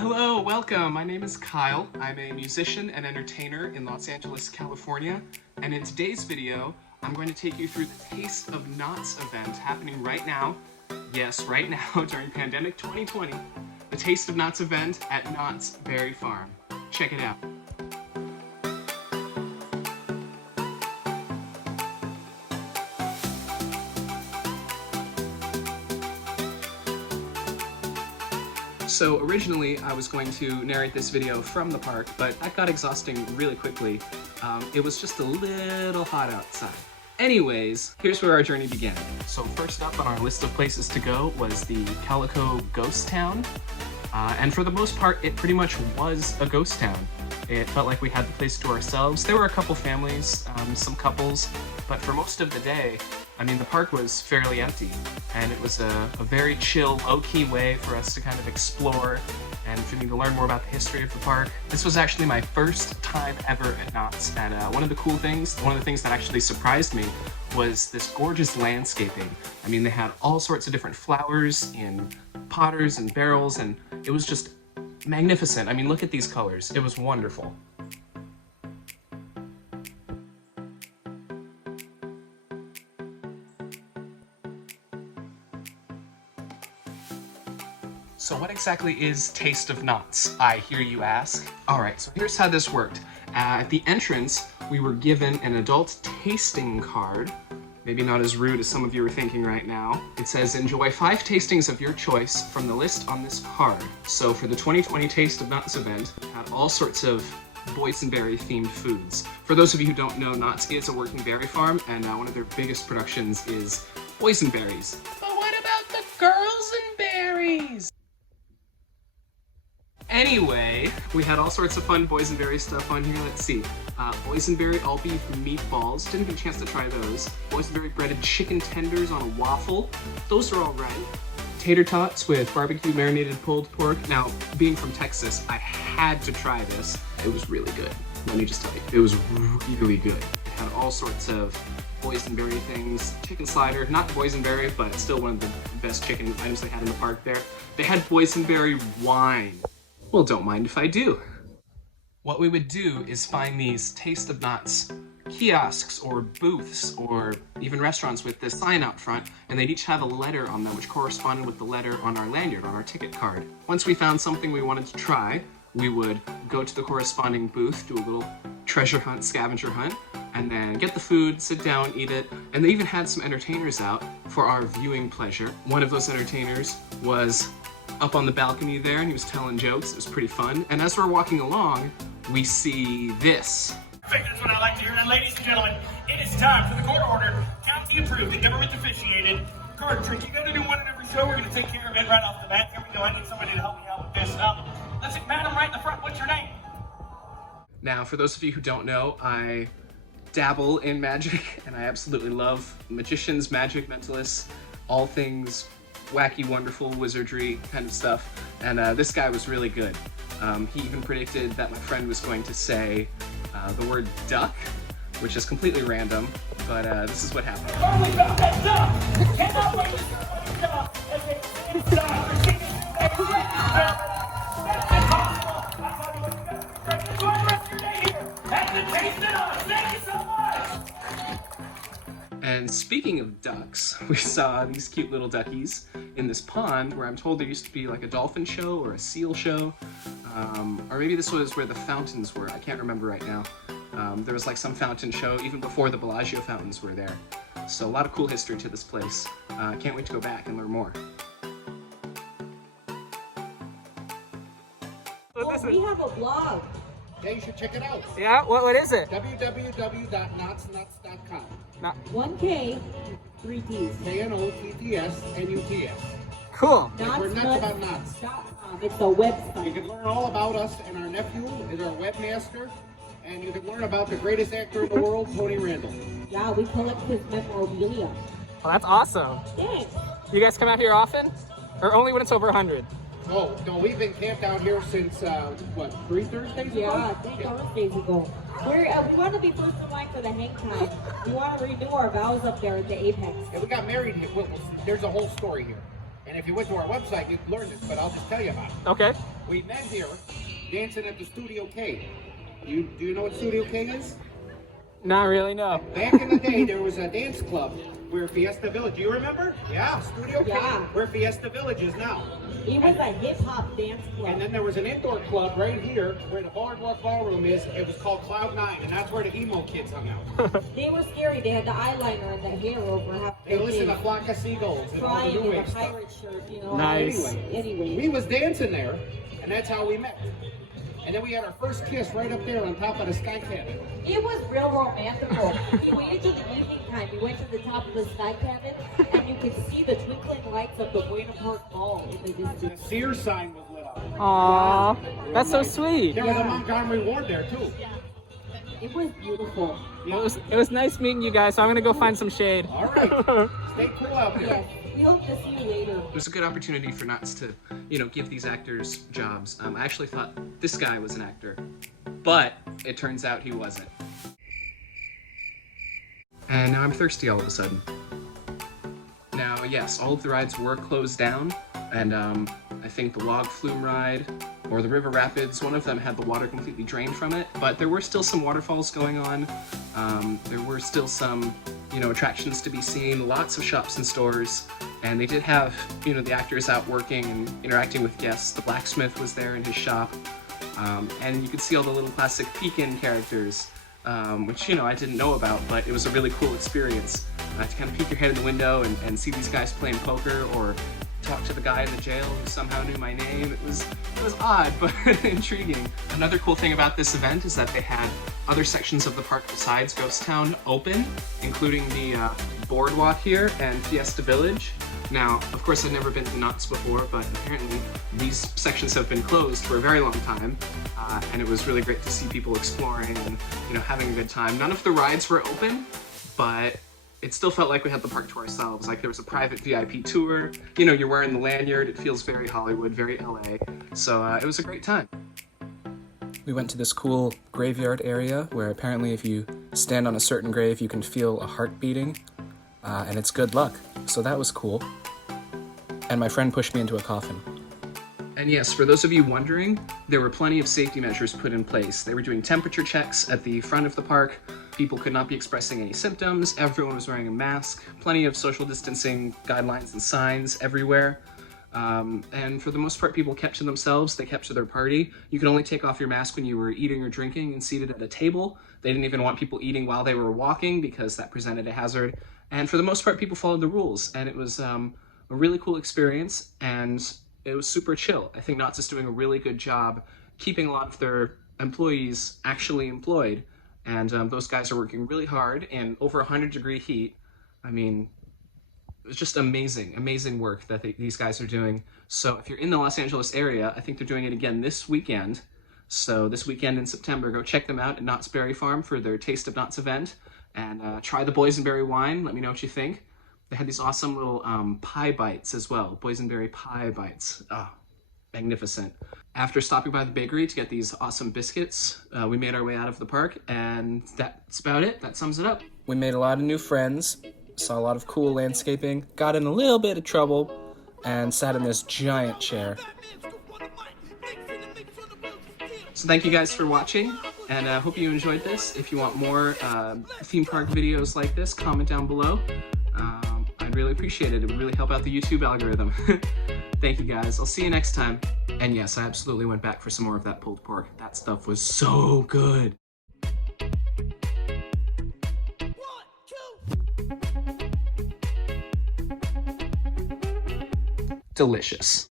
Hello, welcome. My name is Kyle. I'm a musician and entertainer in Los Angeles, California. And in today's video, I'm going to take you through the Taste of Knott's event happening right now. Yes, right now during pandemic 2020. The Taste of Knott's event at Knott's Berry Farm. Check it out. So originally I was going to narrate this video from the park, but that got exhausting really quickly. It was just a little hot outside. Anyways, here's where our journey began. So first up on our list of places to go was the Calico ghost town. And for the most part, it pretty much was a ghost town. It felt like we had the place to ourselves. There were a couple families, some couples, but for most of the day, I mean, the park was fairly empty, and it was a very chill, low-key way for us to kind of explore and for me to learn more about the history of the park. This was actually my first time ever at Knott's, and one of the things that actually surprised me was this gorgeous landscaping. I mean, they had all sorts of different flowers in potters and barrels, and it was just magnificent. I mean, look at these colors. It was wonderful. So what exactly is Taste of Knott's, I hear you ask? Alright, so here's how this worked. At the entrance, we were given an adult tasting card. Maybe not as rude as some of you are thinking right now. It says, enjoy 5 tastings of your choice from the list on this card. So for the 2020 Taste of Knott's event, we had all sorts of boysenberry themed foods. For those of you who don't know, Knott's is a working berry farm, and one of their biggest productions is boysenberries. But what about the girls and berries? Anyway, we had all sorts of fun boysenberry stuff on here. Let's see. Boysenberry all beef meatballs. Didn't get a chance to try those. Boysenberry breaded chicken tenders on a waffle. Those are all right. Tater tots with barbecue marinated pulled pork. Now, being from Texas, I had to try this. It was really good. Let me just tell you, it was really good. It had all sorts of boysenberry things. Chicken slider, not boysenberry, but still one of the best chicken items they had in the park there. They had boysenberry wine. Well, don't mind if I do. What we would do is find these Taste of Knott's kiosks or booths or even restaurants with this sign out front, and they'd each have a letter on them which corresponded with the letter on our lanyard, on our ticket card. Once we found something we wanted to try, we would go to the corresponding booth, do a little treasure hunt, scavenger hunt, and then get the food, sit down, eat it, and they even had some entertainers out for our viewing pleasure. One of those entertainers was up on the balcony there, and he was telling jokes. It was pretty fun. And as we're walking along, we see this. That's what I like to hear. And ladies and gentlemen, it is time for the court order, county approved, and government officiated card trick. You got to do one in every show. We're going to take care of it right off the bat. Here we go. I need somebody to help me out with this. Let's see, madam, right in the front. What's your name? Now, for those of you who don't know, I dabble in magic, and I absolutely love magicians, magic, mentalists, all things wacky, wonderful wizardry kind of stuff, and this guy was really good. He even predicted that my friend was going to say the word duck, which is completely random, but this is what happened. Early duck, that's duck! Cannot wait to see what duck as it is duck. And speaking of ducks, we saw these cute little duckies in this pond where I'm told there used to be like a dolphin show or a seal show. Or maybe this was where the fountains were. I can't remember right now. There was like some fountain show even before the Bellagio fountains were there. So a lot of cool history to this place. Can't wait to go back and learn more. We have a blog. Yeah, you should check it out. Yeah, what is it? www.knottsnuts.com. 1K, 3 T's. KNOTTS, Cool. We're nuts about knots. It's a website. You can learn all about us, and our nephew is our webmaster, and you can learn about the greatest actor in the world, Tony Randall. Yeah, we collect his memorabilia. Oh, that's awesome. Thanks. You guys come out here often? Or only when it's over 100? Oh, no, we've been camped out here since, 3 Thursdays ago? Yeah, 3 Thursdays ago. We want to be first in line for the hang time. We want to renew our vows up there at the Apex. And we got married here. Well, there's a whole story here. And if you went to our website, you'd learn this, but I'll just tell you about it. Okay. We met here dancing at the Studio K. Do you know what Studio K is? Not really, no. Back in the day, there was a dance club where Fiesta Village. Do you remember? Yeah, Studio K. Yeah. Where Fiesta Village is now. It was a hip hop dance club. And then there was an indoor club right here where the Boardwalk Ballroom is. It was called Cloud 9, and that's where the emo kids hung out. They were scary. They had the eyeliner and the hair over half They their listened to face. Flock of Seagulls and all the Crying new in a wave stuff. pirate shirt, you know. Nice. Anyway. We was dancing there, and that's how we met. And then we had our first kiss right up there on top of the sky cabin. It was real romantical. He waited till the evening time. He went to the top of the sky cabin, and you could see the twinkling lights of the Buena Park Mall in the The distance. Sears sign was lit up. Aww, that's so sweet. There was a Montgomery Ward there too. It was beautiful. It was nice meeting you guys, so I'm gonna go find some shade. All right, stay cool out there. Yes. We hope to see you later. It was a good opportunity for Knotts to, give these actors jobs. I actually thought this guy was an actor, but it turns out he wasn't. And now I'm thirsty all of a sudden. Now, yes, all of the rides were closed down, and I think the log flume ride or the river rapids, one of them had the water completely drained from it, but there were still some waterfalls going on. There were still some, attractions to be seen, lots of shops and stores, and they did have, the actors out working and interacting with guests. The blacksmith was there in his shop, and you could see all the little classic Pekin characters, which, I didn't know about, but it was a really cool experience to kind of peek your head in the window and see these guys playing poker or talk to the guy in the jail who somehow knew my name. It was odd, but intriguing. Another cool thing about this event is that they had other sections of the park besides Ghost Town open, including the boardwalk here and Fiesta Village. Now, of course, I've never been to Knotts before, but apparently these sections have been closed for a very long time, and it was really great to see people exploring and having a good time. None of the rides were open, but it still felt like we had the park to ourselves. Like there was a private VIP tour. You're wearing the lanyard. It feels very Hollywood, very LA. So it was a great time. We went to this cool graveyard area where apparently if you stand on a certain grave, you can feel a heart beating, and it's good luck. So that was cool. And my friend pushed me into a coffin. And yes, for those of you wondering, there were plenty of safety measures put in place. They were doing temperature checks at the front of the park. People could not be expressing any symptoms. Everyone was wearing a mask. Plenty of social distancing guidelines and signs everywhere. And for the most part, people kept to themselves. They kept to their party. You could only take off your mask when you were eating or drinking and seated at a table. They didn't even want people eating while they were walking because that presented a hazard. And for the most part, people followed the rules. And it was a really cool experience, and it was super chill. I think Knotts is doing a really good job keeping a lot of their employees actually employed. And those guys are working really hard in over 100-degree heat. I mean, it's just amazing work that these guys are doing. So if you're in the Los Angeles area, I think they're doing it again this weekend. So this weekend in September, go check them out at Knott's Berry Farm for their Taste of Knott event. And try the boysenberry wine. Let me know what you think. They had these awesome little pie bites as well. Boysenberry pie bites. Oh, magnificent. After stopping by the bakery to get these awesome biscuits, we made our way out of the park, and that's about it. That sums it up. We made a lot of new friends, saw a lot of cool landscaping, got in a little bit of trouble, and sat in this giant chair. So thank you guys for watching, and I hope you enjoyed this. If you want more theme park videos like this, comment down below. I'd really appreciate it. It would really help out the YouTube algorithm. Thank you guys. I'll see you next time. And yes, I absolutely went back for some more of that pulled pork. That stuff was so good. Delicious.